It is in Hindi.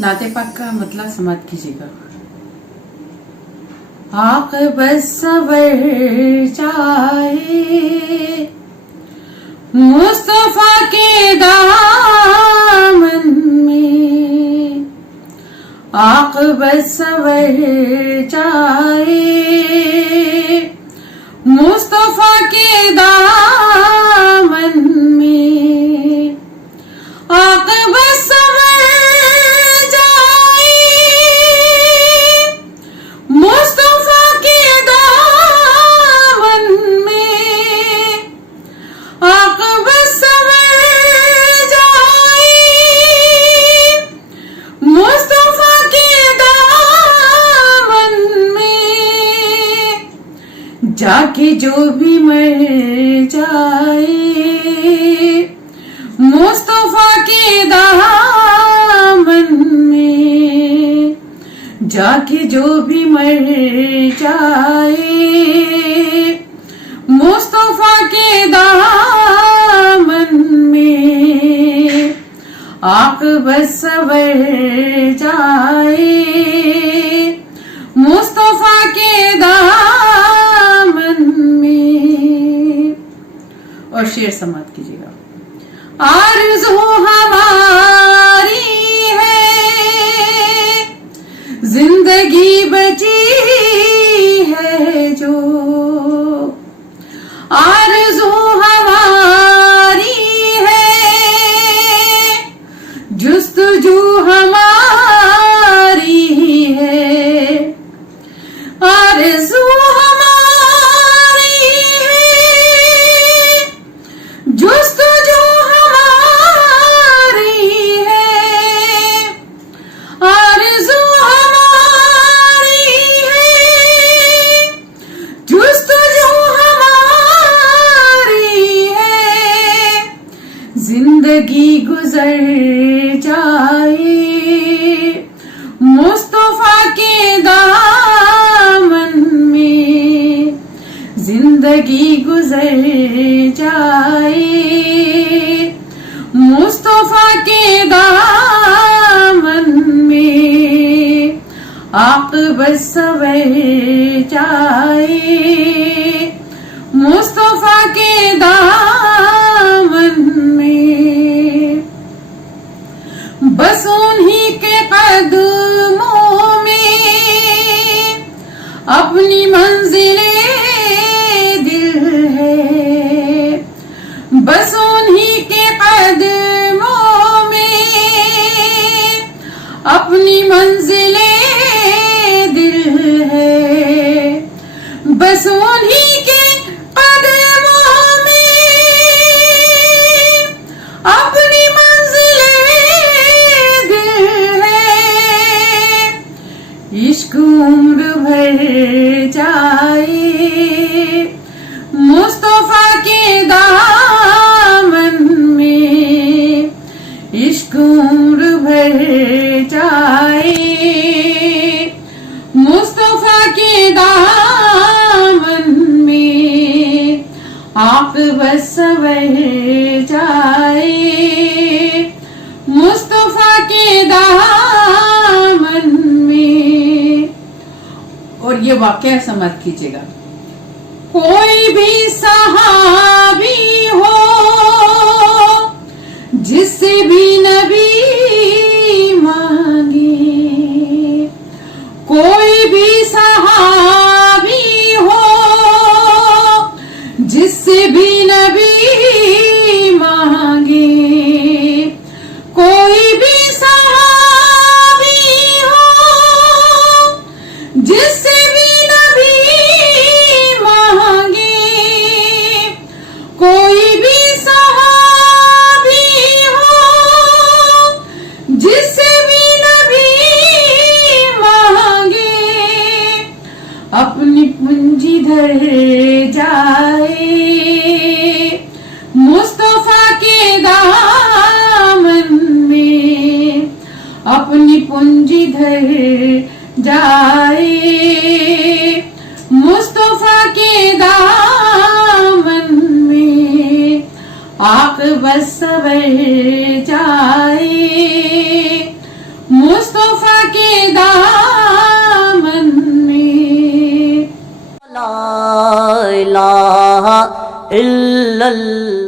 नाते पाक का मतलब समाप्त कीजिएगा। आक़िबत सबर चाहे मुस्तफा के दामन में, आक़िबत सबर चाहे मुस्तफा के दामन में, आक़िबत सबर जाए मुस्तफा के दामन में, आक़िबत सबर जाए मुस्तफा के दामन में, जाके जो भी मर जाए मुस्तफा के दामन में, जाके जो भी मर जाए मुस्तफा के दामन में, आक़िबत सबर जाए मुस्तफा के दामन में। और शेर समाप्त कीजिएगा। आरज़ू हमारी है जिंदगी बची है जो, आरज़ू हमारी है जुस्तजू हमारी है, आरज़ू हमारी है जुस्तजू जिंदगी गुजर जाए मुस्तफा के दामन में, जिंदगी गुजर जाए मुस्तफा के दामन में, आक़िबत सबर जाए मुस्तफा के दामन में, बस उन्हीं के कदमों में अपनी मंजिले दिल है, बस उन्हीं के कदमों में अपनी मंजिले दिल है, बस उन्हीं के कदमों में अपनी मंजिले दिल है, इश्क उम्र भर जाए मुस्तफा के दामन में, इश्क उम्र भर जाए मुस्तफा के दामन में, आक़िबत सबर जाए मुस्तफा के दामन में। और ये वाक़या समाप्त कीजिएगा। कोई भी सहाबी हो जिससे भी नबी मांगे, कोई भी सहाबी हो जिससे भी नबी मांगे, कोई भी सहाबी हो जिससे भी नबी मांगे, कोई भी सहाबी हो जिससे भी नबी मांगे, अपनी पूंजी धर जाए मुस्तफा के दामन में, अपनी पूंजी धर जाए मुस्तफा के दामन में, आक़िबत सबर जाए मुस्तफा दामन में। ला इलाहा इल्लल्लाह।